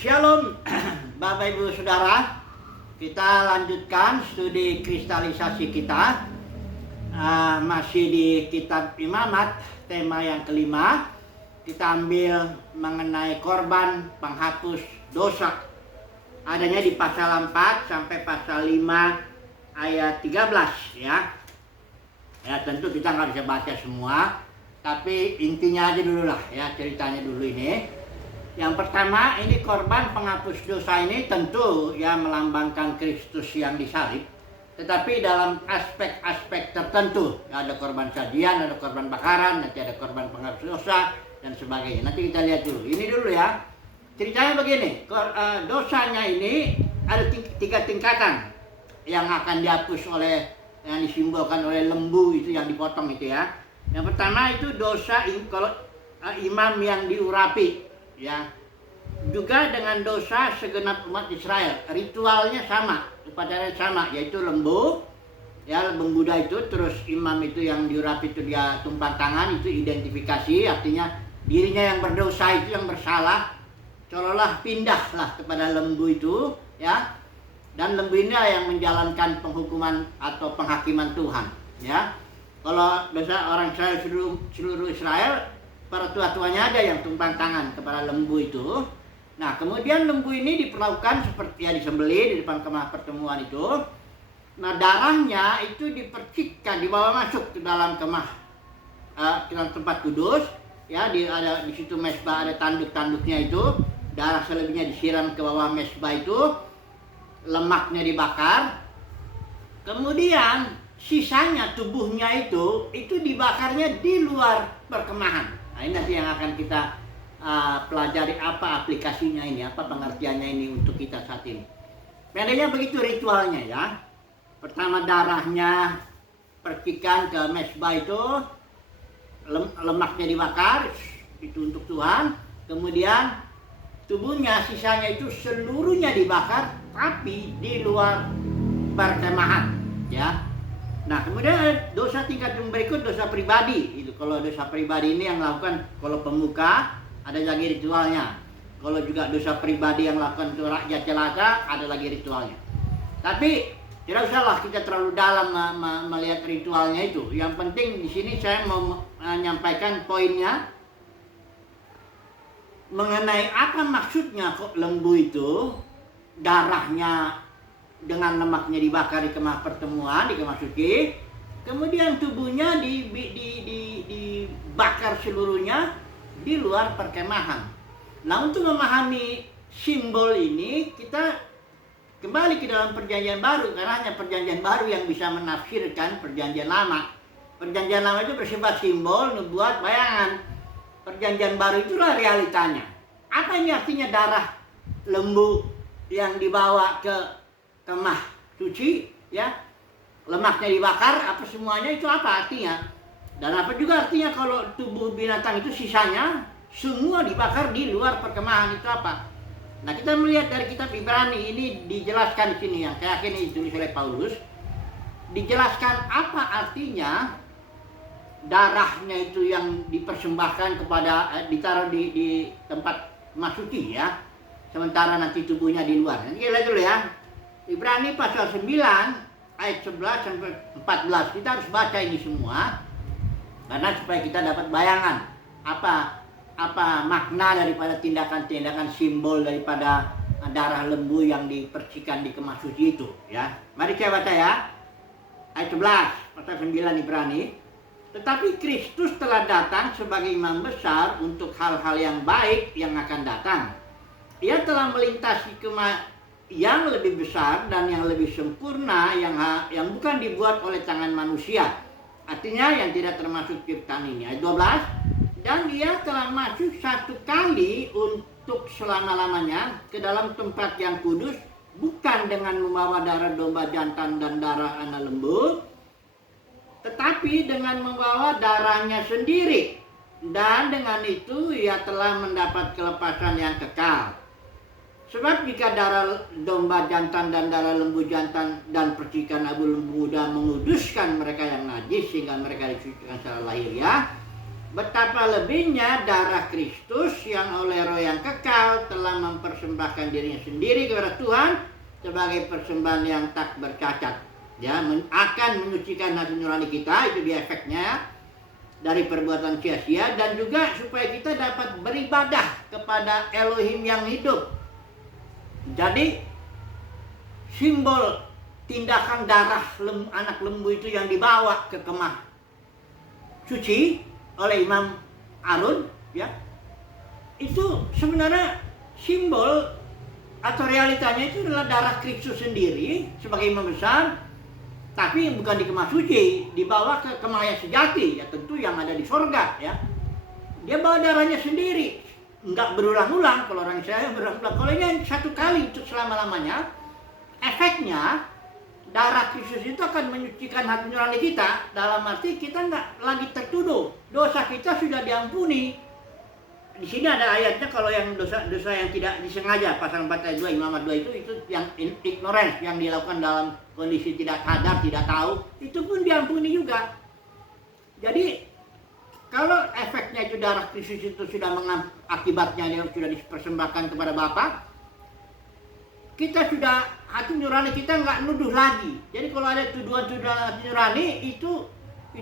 Shalom Bapak Ibu Saudara, kita lanjutkan studi kristalisasi kita. Masih di kitab Imamat, tema yang kelima. Kita ambil mengenai korban penghapus dosa. Adanya di pasal 4 sampai pasal 5 ayat 13 ya. Ya tentu kita nggak bisa baca semua, tapi intinya aja dulu lah ya, ceritanya dulu ini. Yang pertama, ini korban penghapus dosa ini tentu ya melambangkan Kristus yang disalib. Tetapi dalam aspek-aspek tertentu, ya, ada korban sajian, ada korban bakaran, nanti ada korban penghapus dosa dan sebagainya. Nanti kita lihat dulu. Ini dulu ya. Ceritanya begini, dosanya ini ada 3 tingkatan yang akan dihapus oleh, yang disimbolkan oleh lembu itu yang dipotong itu ya. Yang pertama itu dosa kalau imam yang diurapi. Ya, juga dengan dosa segenap umat Israel, ritualnya sama, upacaranya sama, yaitu lembu, ya lembu Buddha itu, terus imam itu yang diurapi itu dia tumpang tangan, itu identifikasi, artinya dirinya yang berdosa itu yang bersalah, seolah-olah pindahlah kepada lembu itu, ya, dan lembu ini yang menjalankan penghukuman atau penghakiman Tuhan, ya. Kalau dosa orang Israel seluruh Israel, para tua-tuanya aja yang tumpang tangan kepada lembu itu. Nah, kemudian lembu ini diperlakukan seperti ya disembelih di depan kemah pertemuan itu. Nah, darahnya itu dipercikkan, dibawa masuk ke dalam kemah, ke dalam tempat kudus. Ya, ada di situ mesbah, ada tanduk-tanduknya itu. Darah selebihnya disiram ke bawah mesbah itu. Lemaknya dibakar. Kemudian sisanya tubuhnya itu dibakarnya di luar perkemahan. Nah, ini nanti yang akan kita pelajari apa aplikasinya ini, apa pengertiannya ini untuk kita saat ini. Pendeknya begitu ritualnya ya. Pertama darahnya percikan ke mesbah itu, lemaknya dibakar, itu untuk Tuhan. Kemudian tubuhnya sisanya itu seluruhnya dibakar, tapi di luar perkemahan ya. Nah, kemudian dosa tingkat yang berikut, dosa pribadi. Itu kalau dosa pribadi ini yang lakukan, kalau pemuka ada lagi ritualnya. Kalau juga dosa pribadi yang lakukan untuk rakyat jelata ada lagi ritualnya. Tapi tidak usahlah kita terlalu dalam melihat ritualnya itu. Yang penting di sini saya mau menyampaikan poinnya mengenai apa maksudnya kok lembu itu darahnya dengan lemaknya dibakar di kemah pertemuan, di kemah suci, kemudian tubuhnya dibakar seluruhnya di luar perkemahan. Nah, untuk memahami simbol ini kita kembali ke dalam perjanjian baru, karena hanya perjanjian baru yang bisa menafsirkan perjanjian lama. Perjanjian lama itu bersifat simbol, nubuat, bayangan. Perjanjian baru itulah realitanya. Apa ini artinya darah lembu yang dibawa ke kemah suci ya, lemaknya dibakar, apa semuanya itu apa artinya? Dan apa juga artinya kalau tubuh binatang itu sisanya semua dibakar di luar perkemahan, itu apa? Nah, kita melihat dari kitab Ibrani ini dijelaskan di sini, yang saya yakin ini ditulis oleh Paulus, dijelaskan apa artinya darahnya itu yang dipersembahkan kepada ditaruh di tempat kemah suci ya, sementara nanti tubuhnya di luar. Nanti kita lihat dulu ya. Ibrani pasal 9 ayat 11 sampai 14. Kita harus baca ini semua karena supaya kita dapat bayangan apa makna daripada tindakan-tindakan simbol daripada darah lembu yang dipercikan di kemah suci itu ya. Mari saya baca ya. Ayat 11 pasal 9 Ibrani. Tetapi Kristus telah datang sebagai imam besar untuk hal-hal yang baik yang akan datang. Ia telah melintasi kemah yang lebih besar dan yang lebih sempurna, yang bukan dibuat oleh tangan manusia, artinya yang tidak termasuk ciptaan ini. Ayat 12, dan dia telah masuk satu kali untuk selama-lamanya ke dalam tempat yang kudus, bukan dengan membawa darah domba jantan dan darah anak lembu, tetapi dengan membawa darahnya sendiri, dan dengan itu ia telah mendapat kelepasan yang kekal. Sebab jika darah domba jantan dan darah lembu jantan dan percikan abu lembu muda menguduskan mereka yang najis sehingga mereka disucikan secara lahiriah, betapa lebihnya darah Kristus yang oleh roh yang kekal telah mempersembahkan dirinya sendiri kepada Tuhan sebagai persembahan yang tak bercacat. Ya, akan menyucikan hati nurani kita, itu dia efeknya, dari perbuatan sia-sia, dan juga supaya kita dapat beribadah kepada Elohim yang hidup. Jadi simbol tindakan darah anak lembu itu yang dibawa ke kemah suci oleh Imam Harun, ya, itu sebenarnya simbol atau realitanya itu adalah darah Kristus sendiri sebagai imam besar, tapi bukan di kemah suci, dibawa ke kemah yang sejati, ya tentu yang ada di sorga, ya. Dia bawa darahnya sendiri, nggak berulang-ulang. Kalau orang saya berulang-ulang, kalau ini satu kali untuk selama-lamanya, efeknya darah Kristus itu akan menyucikan hati nurani kita, dalam arti kita nggak lagi tertuduh, dosa kita sudah diampuni. Di sini ada ayatnya, kalau yang dosa yang tidak disengaja, pasal 4 ayat 2 Imamat 2 itu yang ignorance, yang dilakukan dalam kondisi tidak sadar, tidak tahu, itu pun diampuni juga. Jadi kalau efeknya itu darah Kristus itu sudah akibatnya dia sudah dipersembahkan kepada Bapa, kita sudah, hati nurani kita nggak nuduh lagi. Jadi kalau ada tuduhan-tuduhan hati nurani itu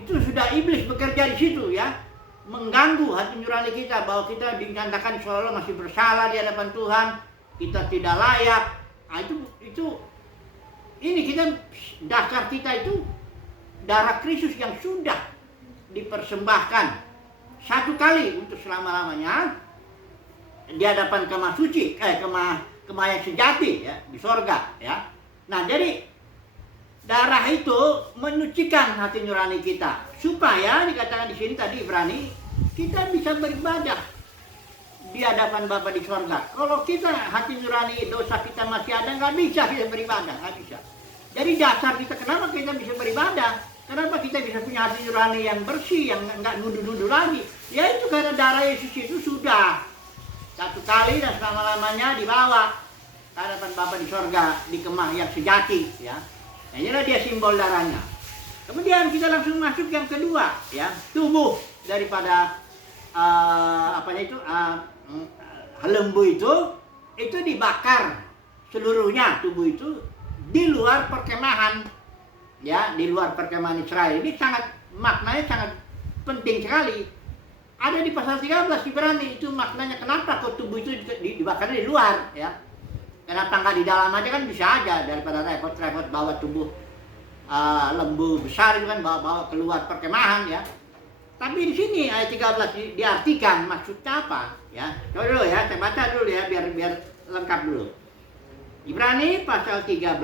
sudah iblis bekerja di situ, ya, mengganggu hati nurani kita, bahwa kita dinyatakan seolah masih bersalah di hadapan Tuhan, kita tidak layak. Nah, ini kita, dasar kita itu darah Kristus yang sudah dipersembahkan satu kali untuk selama-lamanya di hadapan kemah suci, kemah yang sejati, ya, di sorga, ya. Nah, jadi darah itu menyucikan hati nurani kita, supaya dikatakan di sini tadi Ibrani, kita bisa beribadah di hadapan Bapa di sorga. Kalau kita hati nurani dosa kita masih ada, nggak bisa kita beribadah, nggak bisa. Jadi dasar kita kenapa kita bisa beribadah, kenapa kita bisa punya hati nurani yang bersih, yang nggak nuduh-nuduh lagi, ya itu karena darah Yesus itu sudah satu kali dan selama-lamanya dibawa ke hadapan Bapa di sorga, di kemah yang sejati, ya. Nah, inilah dia simbol darahnya. Kemudian kita langsung masuk yang kedua, ya, tubuh daripada lembu itu dibakar seluruhnya, tubuh itu di luar perkemahan, ya, di luar perkemahan Israel. Ini maknanya sangat penting sekali. Ada di pasal 13 Ibrani, itu maknanya kenapa kok tubuh itu dibakar di luar, ya. Kenapa nggak di dalam aja, kan bisa aja, daripada repot-repot bawa tubuh lembu besar itu kan bawa keluar perkemahan, ya. Tapi di sini ayat 13 diartikan maksudnya apa, ya. Coba dulu ya, saya baca dulu ya, biar lengkap dulu. Ibrani pasal 13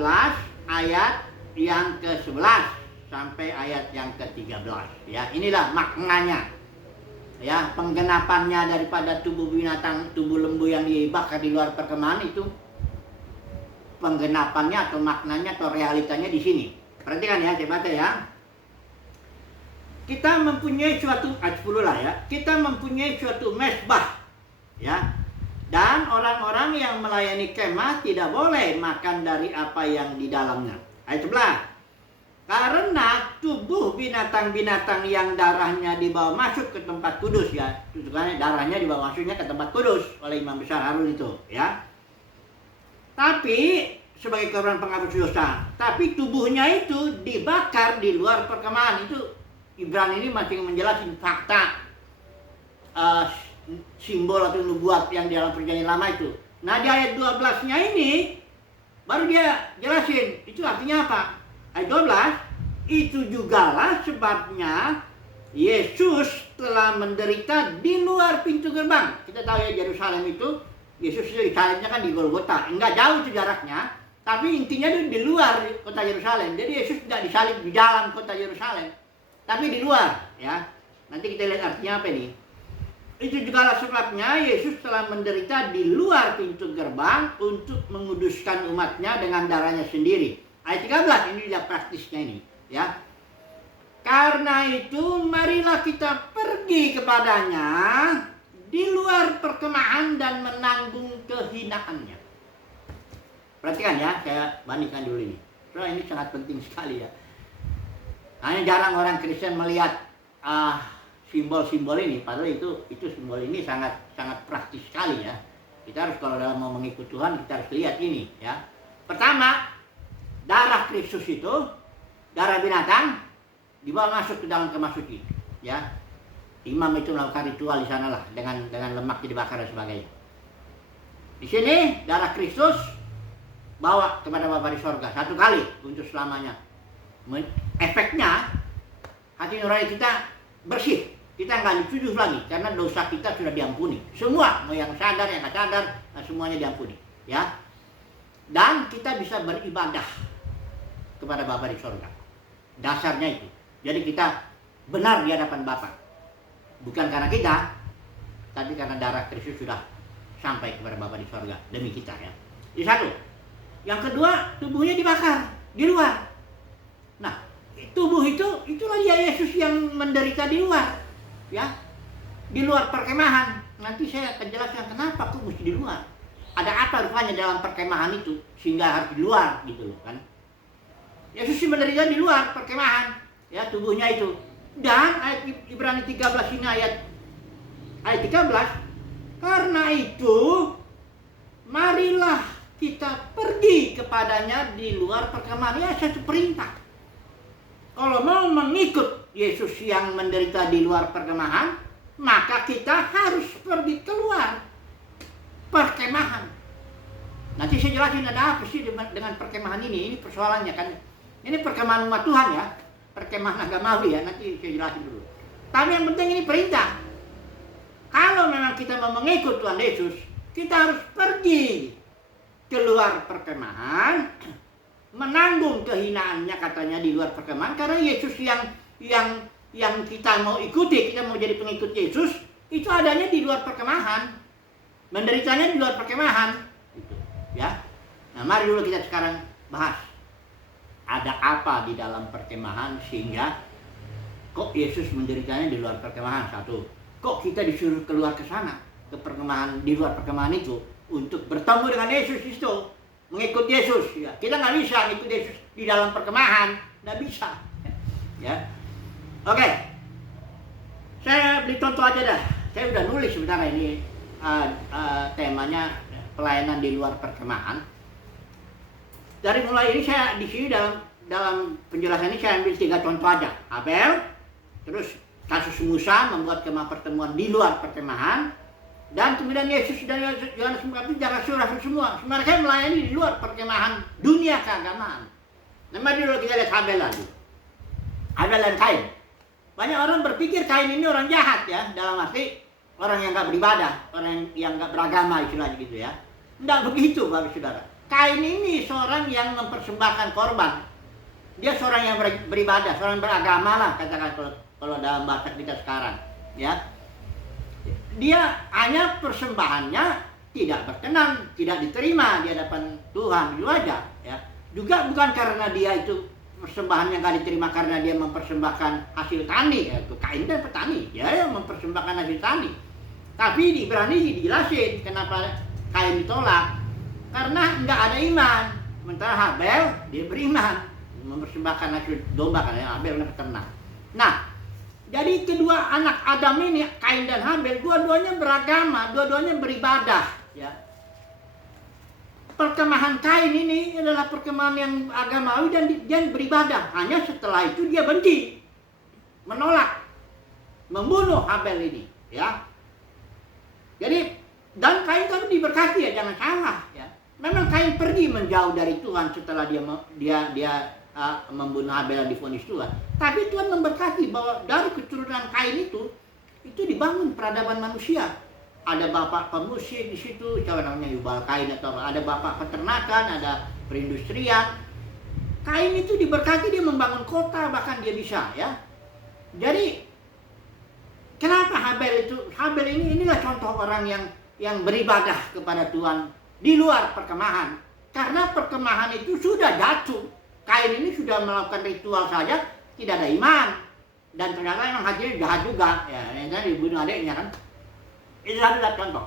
ayat yang ke-11 sampai ayat yang ke-13, ya. Inilah maknanya, ya, penggenapannya daripada tubuh binatang, tubuh lembu yang dibakar di luar perkemahan itu, penggenapannya atau maknanya atau realitanya di sini. Perhatikan ya, saya baca ya. Kita mempunyai suatu, ayat 10 lah ya, kita mempunyai suatu mezbah, ya, dan orang-orang yang melayani kemah tidak boleh makan dari apa yang di dalamnya. Ayat 11, karena tubuh binatang-binatang yang darahnya dibawa masuk ke tempat kudus, ya, tujuannya darahnya dibawa masuknya ke tempat kudus oleh Imam Besar Harun itu, ya. Tapi sebagai korban penghapus dosa, tapi tubuhnya itu dibakar di luar perkemahan. Itu Ibrani ini masih menjelaskan fakta simbol atau nubuat yang di dalam perjanjian lama itu. Nah, di ayat 12-nya ini baru dia jelasin itu artinya apa. Ayat 12, itu jugalah sebabnya Yesus telah menderita di luar pintu gerbang. Kita tahu ya, Yerusalem itu, Yesus itu disalibnya kan di Golgota, enggak jauh itu jaraknya, tapi intinya itu di luar kota Yerusalem. Jadi Yesus tidak disalib di dalam kota Yerusalem, tapi di luar, ya. Nanti kita lihat artinya apa ini. Itu jugalah sebabnya Yesus telah menderita di luar pintu gerbang untuk menguduskan umatnya dengan darahnya sendiri. Ayat 13, ini lihat praktisnya ini, ya. Karena itu marilah kita pergi kepadanya di luar perkemahan dan menanggung kehinaannya. Perhatikan ya, saya bandingkan dulu ini. Soalnya ini sangat penting sekali, ya. Hanya jarang orang Kristen melihat simbol-simbol ini, padahal itu simbol ini sangat praktis sekali, ya. Kita harus kalau dalam mau mengikut Tuhan, kita harus lihat ini ya. Pertama, darah Kristus itu, darah binatang dibawa masuk ke dalam kemah suci, ya. Imam itu melakukan ritual di sana lah dengan lemak dibakar dan sebagainya. Di sini darah Kristus bawa kepada Bapa di sorga satu kali untuk selamanya. Efeknya hati nurani kita bersih, kita nggak dituduh lagi karena dosa kita sudah diampuni. Semua, mau yang sadar yang nggak sadar, semuanya diampuni, ya. Dan kita bisa beribadah kepada Bapa di sorga. Dasarnya itu. Jadi kita benar di hadapan Bapa. Bukan karena kita, tapi karena darah Kristus sudah sampai kepada Bapa di sorga demi kita, ya. Itu satu. Yang kedua, tubuhnya dibakar di luar. Nah, tubuh itulah ya Yesus yang menderita di luar, ya. Di luar perkemahan. Nanti saya akan jelaskan kenapa kok mesti di luar. Ada apa rupanya dalam perkemahan itu sehingga harus di luar gitu loh kan. Yesus menderita di luar perkemahan, ya, tubuhnya itu. Dan ayat Ibrani 13 ini ayat 13, karena itu marilah kita pergi kepadanya di luar perkemahan. Ya, satu perintah. Kalau mau mengikut Yesus yang menderita di luar perkemahan, maka kita harus pergi keluar perkemahan. Nanti saya jelasin ada apa sih dengan perkemahan ini. Ini persoalannya kan. Ini perkemahan umat Tuhan, ya. Perkemahan agamawi, ya. Nanti saya jelasin dulu. Tapi yang penting ini perintah. Kalau memang kita mau mengikut Tuhan Yesus, kita harus pergi keluar perkemahan, menanggung kehinaannya katanya di luar perkemahan, karena Yesus yang kita mau ikuti, kita mau jadi pengikut Yesus, itu adanya di luar perkemahan, menderitanya di luar perkemahan, gitu, ya. Nah, mari dulu kita sekarang bahas ada apa di dalam perkemahan sehingga kok Yesus menderitanya di luar perkemahan. Satu, kok kita disuruh keluar ke sana, ke perkemahan, di luar perkemahan itu untuk bertemu dengan Yesus itu, mengikut Yesus, ya. Kita nggak bisa mengikut Yesus di dalam perkemahan, nggak bisa, ya. Oke, saya beri contoh aja dah. Saya udah nulis sebenarnya ini temanya pelayanan di luar perkemahan. Dari mulai ini saya di sini dalam penjelasan ini saya ambil 3 contoh aja. Abel, terus kasus Musa membuat kemah pertemuan di luar perkemahan, dan kemudian Yesus dan Yohanes Pembaptis dan rasul-rasul semua. Mereka melayani di luar perkemahan dunia keagamaan. Nah, mari dulu kita lihat Abel lagi. Abel dan Kain. Banyak orang berpikir Kain ini orang jahat, ya, dalam arti orang yang nggak beribadah, orang yang nggak beragama istilahnya gitu, ya. Tidak begitu, Bapak Saudara. Kain ini seorang yang mempersembahkan korban. Dia seorang yang beribadah, seorang yang beragama lah, katakan kalau dalam bahasa kita sekarang, ya. Dia hanya persembahannya tidak berkenan, tidak diterima di hadapan Tuhan, itu aja, ya. Juga bukan karena dia itu persembahannya nggak diterima karena dia mempersembahkan hasil tani, ya. Kain dan petani, ya, yang mempersembahkan hasil tani. Tapi di Ibrani dijelasin kenapa Kain ditolak, karena nggak ada iman. Sementara Habel dia beriman, mempersembahkan hasil domba, karena Habel peternak. Nah, jadi kedua anak Adam ini, Kain dan Habel, dua-duanya beragama, dua-duanya beribadah, ya. Perkemahan Kain ini adalah perkemahan yang agamawi dan dia beribadah. Hanya setelah itu dia benci, menolak, membunuh Habel ini, ya. Jadi dan Kain kan diberkati, ya, jangan salah, ya. Memang Kain pergi menjauh dari Tuhan setelah dia membunuh Habel dan divonis Tuhan. Tapi Tuhan memberkati bahwa dari keturunan Kain itu dibangun peradaban manusia. Ada bapak pemusik di situ, siapa namanya, Yubal Kain, atau ada bapak peternakan, ada perindustrian. Kain itu diberkati, dia membangun kota, bahkan dia bisa, ya. Jadi kenapa Habel inilah contoh orang yang beribadah kepada Tuhan di luar perkemahan. Karena perkemahan itu sudah jatuh. Kain ini sudah melakukan ritual saja, tidak ada iman. Dan ternyata memang hatinya jahat juga, ya. Yang tadi dibunuh adiknya, kan. Itu adalah contoh.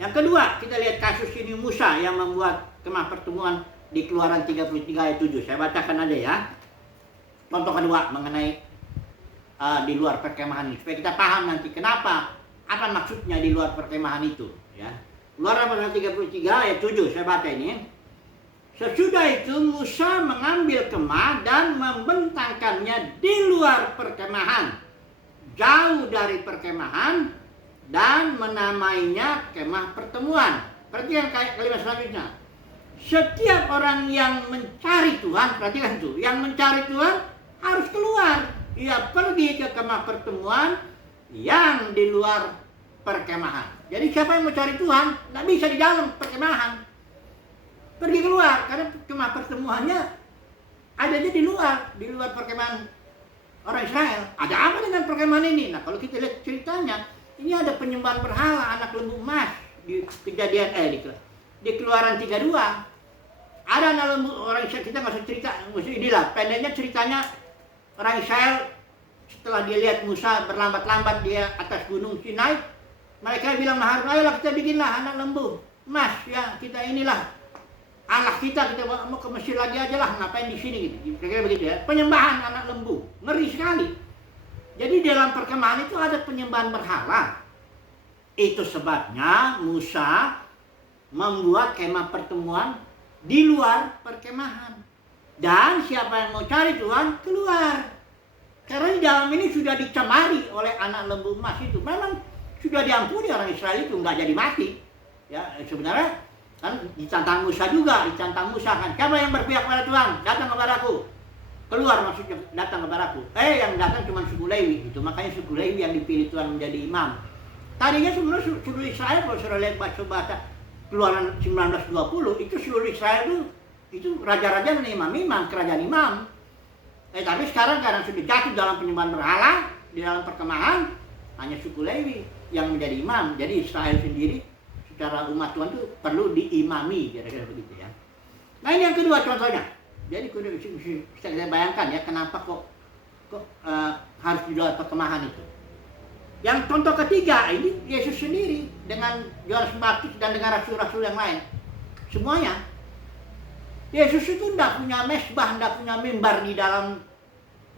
Yang kedua, kita lihat kasus ini Musa yang membuat kemah pertemuan di Keluaran 33 ayat 7. Saya bacakan aja, ya. Contoh kedua mengenai di luar perkemahan ini, supaya kita paham nanti kenapa, apa maksudnya di luar perkemahan itu, ya. Keluaran pasal 33 ayat 7, saya baca ini. Sesudah itu Musa mengambil kemah dan membentangkannya di luar perkemahan, jauh dari perkemahan, dan menamainya kemah pertemuan. Perhatikan kalimat selanjutnya. Setiap orang yang mencari Tuhan, perhatikan itu, yang mencari Tuhan harus keluar. Ia pergi ke kemah pertemuan yang di luar perkemahan. Jadi siapa yang mau cari Tuhan, nggak bisa di dalam perkemahan. Pergi keluar, karena kemah pertemuannya adanya di luar perkemahan orang Israel. Ada apa dengan perkemahan ini? Nah, kalau kita lihat ceritanya, ini ada penyembahan berhala anak lembu emas di kejadian di Keluaran 32. Ada anak lembu orang Israel, kita nggak usah cerita, inilah pendeknya ceritanya orang Israel setelah dia lihat Musa berlambat-lambat dia atas gunung Sinai, mereka bilang, ayolah kita bikinlah anak lembu emas, ya kita inilah Allah kita mau ke Mesir lagi aja lah, ngapain di sini gitu. Kira-kira begitu ya. Penyembahan anak lembu, ngeri sekali. Jadi dalam perkemahan itu ada penyembahan berhala. Itu sebabnya Musa membuat kemah pertemuan di luar perkemahan. Dan siapa yang mau cari Tuhan, keluar. Karena di dalam ini sudah dicemari oleh anak lembu emas itu. Memang sudah diampuni orang Israel itu, nggak jadi mati. Ya, sebenarnya kan ditantang Musa juga, kan. Siapa yang berpihak pada Tuhan? Datang kepadaku. Keluar maksudnya, datang kepadaku. Yang datang cuma suku Lewi. Itu makanya suku Lewi yang dipilih Tuhan menjadi imam. Tadinya sebenarnya seluruh Israel, kalau sudah lihat baca Keluaran 1920, itu seluruh Israel itu raja-raja dan imam-imam, kerajaan imam. Tapi sekarang karena sudah jatuh dalam penyembahan berhala, di dalam perkemahan, hanya suku Lewi yang menjadi imam. Jadi Israel sendiri secara umat Tuhan itu perlu diimami, kira-kira begitu ya. Nah, ini yang kedua contohnya. Jadi kita bayangkan ya, kenapa kok harus di luar perkemahan itu. Yang contoh ketiga, ini Yesus sendiri dengan Yohanes Pembaptis dan dengan rasul-rasul yang lain. Semuanya. Yesus itu tidak punya mesbah, tidak punya mimbar di dalam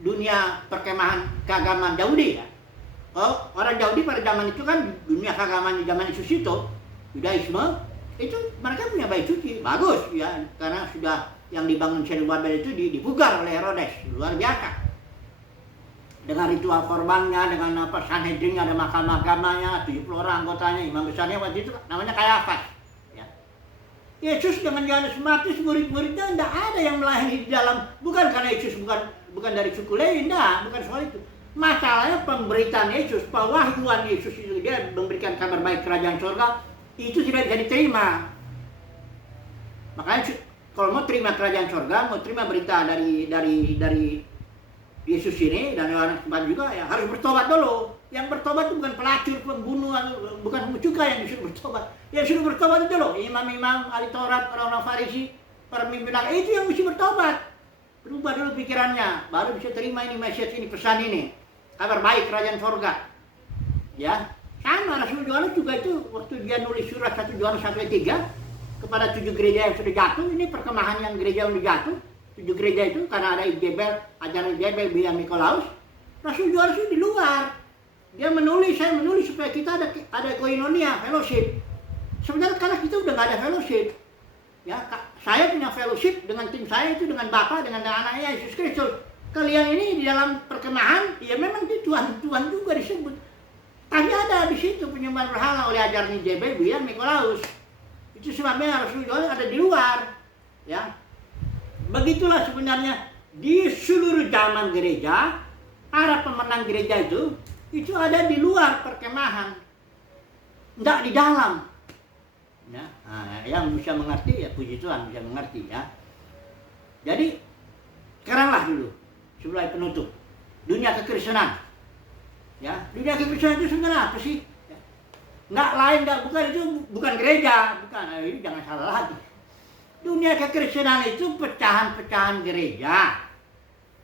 dunia perkemahan keagamaan Yahudi ya. Oh, orang Yahudi pada zaman itu kan dunia keagamaan di zaman Yesus itu, Yudaisme, itu mereka punya bait suci, bagus ya, karena sudah yang dibangun Zerubabel itu dipugar oleh Herodes, luar biasa. Dengan ritual korbannya, dengan Sanhedrinnya, ada mahkamah-mahkamahnya, 70 orang anggotanya, imam besarnya waktu itu namanya Kayafas. Ya. Yesus dengan Yohanes Pembaptis, murid-muridnya tidak ada yang melayani di dalam, bukan karena Yesus bukan dari suku Lewi, bukan soal itu. Masalahnya pemberitaan Yesus, pewahyuan Yesus itu, dia memberikan kabar baik kerajaan surga, itu tidak bisa diterima. Makanya kalau mau terima kerajaan surga, mau terima berita dari Yesus ini dan Yohanes Pembaptis juga, ya harus bertobat dulu. Yang bertobat itu bukan pelacur, pembunuh, bukan mucuka yang disuruh bertobat. Yang disuruh bertobat itu loh, imam-imam, ahli Taurat, orang-orang Farisi, pemimpin itu yang mesti bertobat. Berubah dulu pikirannya, baru bisa terima ini message ini, pesan ini, kabar baik kerajaan surga. Ya, sama Rasul Yohanes juga itu waktu dia nulis surat 1 Yohanes 1 ayat 3 kepada 7 gereja yang sudah jatuh, ini perkemahan yang gereja yang sudah jatuh. 7 gereja itu karena ada Izebel, ajaran Izebel, Biar Nikolaus. Rasul Yohanes itu di luar. Dia saya menulis supaya kita ada koinonia, fellowship. Sebenarnya karena kita udah nggak ada fellowship. Ya, saya punya fellowship dengan tim saya itu, dengan Bapa, dengan anaknya Yesus Kristus. Kalian ini di dalam perkemahan, ya memang itu Tuhan juga disebut. Tapi ada di situ penyembahan berhala oleh ajaran Izebel, Biar Nikolaus. Itu sebabnya Rasul Yohanes ada di luar. Ya. Begitulah sebenarnya di seluruh zaman gereja, para pemenang gereja itu ada di luar perkemahan, tidak di dalam. Ya, yang bisa mengerti ya puji Tuhan bisa mengerti ya. Jadi sekaranglah dulu sebagai penutup dunia kekristenan. Ya, dunia kekristenan itu sebenarnya apa sih? Ya. Nggak lain, bukan gereja, bukan. Ini jangan salah lagi. Dunia kekristenan itu pecahan-pecahan gereja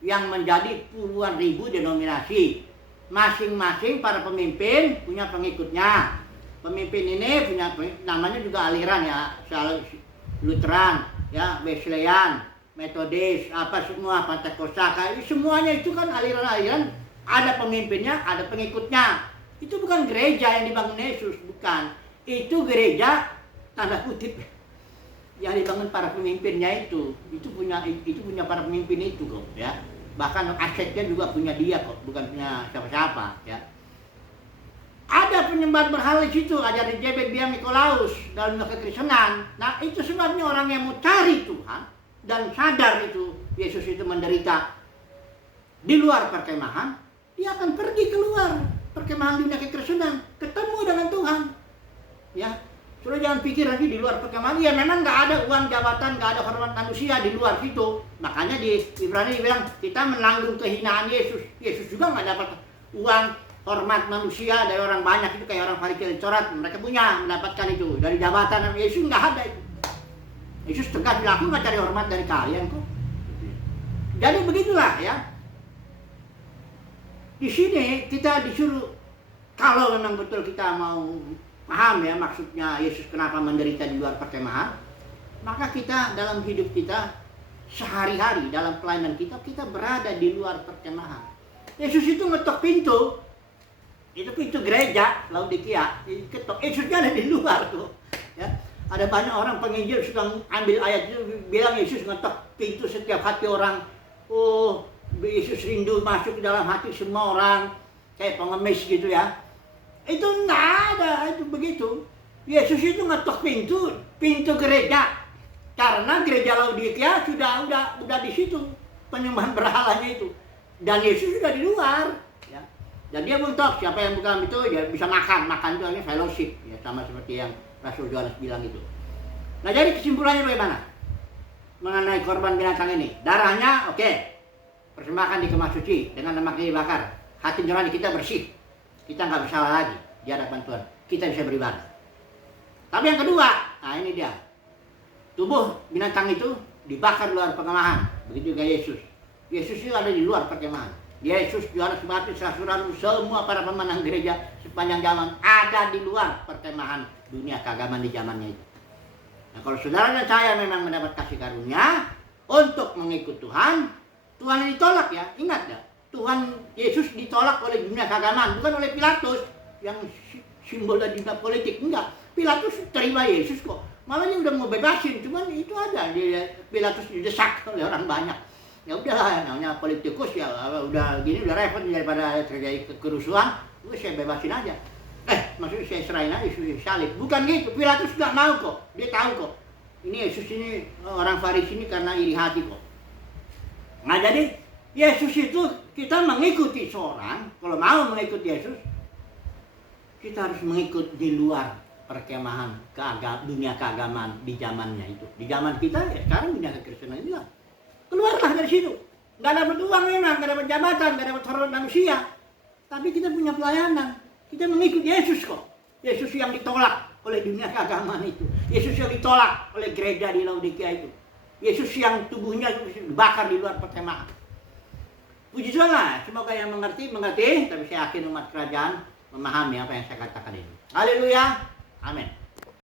yang menjadi puluhan ribu denominasi. Masing-masing para pemimpin punya pengikutnya. Pemimpin ini punya namanya juga aliran ya, Lutheran, ya, Wesleyan, Metodis, apa semua, Pentakosta, semuanya itu kan aliran-aliran, ada pemimpinnya, ada pengikutnya. Itu bukan gereja yang dibangun Yesus, bukan. Itu gereja tanda kutip yang dibangun para pemimpinnya itu punya para pemimpin itu kok ya. Bahkan asetnya juga punya dia kok, bukan punya siapa-siapa ya. Ada penyembah berhala di situ, ada Jebed Bia Nikolaus dalam kekristenan. Nah, itu sebabnya orang yang mau cari Tuhan dan sadar itu Yesus itu menderita di luar perkemahan, dia akan pergi keluar perkemahan dunia kekristenan, ketemu dengan Tuhan. Ya, sudah jangan pikir lagi di luar perkemahan. Ya memang nggak ada uang jabatan, nggak ada hormat manusia di luar situ. Makanya di Ibrani bilang kita menanggung kehinaan Yesus. Yesus juga nggak dapat uang hormat manusia dari orang banyak, itu kayak orang Farisi Taurat. Mereka punya mendapatkan itu dari jabatan. Yesus nggak ada itu. Yesus tegas bilang, aku nggak cari hormat dari kalian kok. Jadi begitulah ya. Di sini kita disuruh, kalau memang betul kita mau paham ya maksudnya Yesus kenapa menderita di luar perkemahan, maka kita dalam hidup kita sehari-hari, dalam pelayanan kita berada di luar perkemahan. Yesus itu ngetok pintu, itu pintu gereja Laodikia, ketok. Yesusnya ada di luar tuh. Ya. Ada banyak orang penginjil suka ambil ayat itu bilang Yesus ngetok pintu setiap hati orang. Oh, Yesus rindu masuk ke dalam hati semua orang, kayak pengemis gitu ya. Itu nggak ada, itu begitu. Yesus itu ngetok pintu gereja. Karena gereja Laodikia udah di situ penyembahan berhalanya itu. Dan Yesus sudah di luar. Ya. Dan dia mentok, siapa yang buka itu dia bisa makan itu hanya fellowship. Ya, sama seperti yang Rasul Yohanes bilang itu. Nah jadi kesimpulannya bagaimana? Mengenai korban binatang ini. Darahnya oke. Persembahkan di kemah suci dengan lemak dibakar. Hati nurani kita bersih. Kita nggak bersalah lagi di hadapan Tuhan. Kita bisa beribadah. Tapi yang kedua, nah ini dia. Tubuh binatang itu dibakar di luar perkemahan. Begitu juga Yesus. Yesus itu ada di luar perkemahan. Yesus, Yohanes Pembaptis, Rasul-rasul, semua para pemenang gereja sepanjang zaman ada di luar perkemahan dunia keagamaan di zamannya itu. Nah kalau saudara dan saya memang mendapat kasih karunia untuk mengikut Tuhan, Tuhan ditolak ya. Ingat ya, Tuhan Yesus ditolak oleh dunia keagamaan, bukan oleh Pilatus yang simbol dari dunia politik. Enggak, Pilatus terima Yesus kok. Malah dia udah mau bebasin, cuman itu aja Pilatus didesak oleh orang banyak. Ya udahlah, namanya politikus ya, udah gini udah repot daripada terjadi kerusuhan, saya bebasin aja. Maksudnya saya serahin aja Yesus salib. Bukan gitu, Pilatus nggak mau kok, dia tahu kok. Ini Yesus ini orang Farisi ini karena iri hati kok. Nah jadi Yesus itu kita mengikuti seorang, kalau mau mengikuti Yesus, kita harus mengikut di luar perkemahan dunia keagamaan di zamannya itu. Di zaman kita ya sekarang dunia kekristenan ini lah. Keluarlah dari situ. Nggak dapat uang memang, nggak dapat jabatan, nggak dapat hormat manusia. Tapi kita punya pelayanan. Kita mengikuti Yesus kok. Yesus yang ditolak oleh dunia keagamaan itu. Yesus yang ditolak oleh gereja di Laodikia itu. Yesus yang tubuhnya dibakar di luar perkemahan. Puji Tuhan lah, semoga yang mengerti, tapi saya yakin umat kerajaan memahami apa yang saya katakan ini. Haleluya, amin.